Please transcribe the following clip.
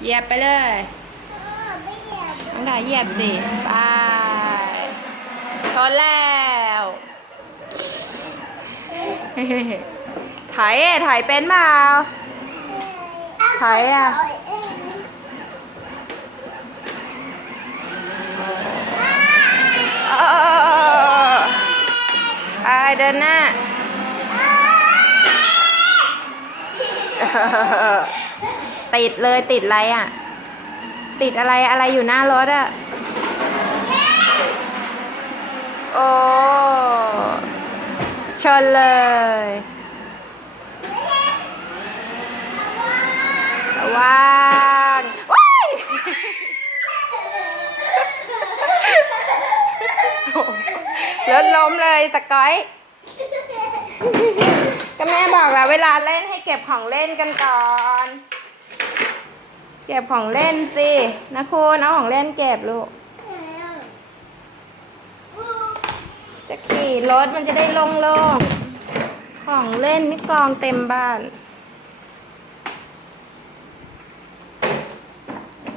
เหยียบไปเลยเออไม่เหยียบน้องดาเหยียบสิไปชนแล้วถ่ายอะถ่ายเป็นเปล่าไถอะเออไปเดินหน้า ติดเลยติดอะไรอะ ติดอะไรอะไรอยู่หน้ารถอะ โอ้ชนเลยระวังว้ายรถล้มเลยตะก้อยก็แม่บอกแล้วเวลาเล่นให้เก็บของเล่นกันก่อน เก็บของเล่นสินะคุณเอาของเล่นเก็บลูก จะขี่รถมันจะได้โล่งๆ ของเล่นนี่กองเต็มบ้าน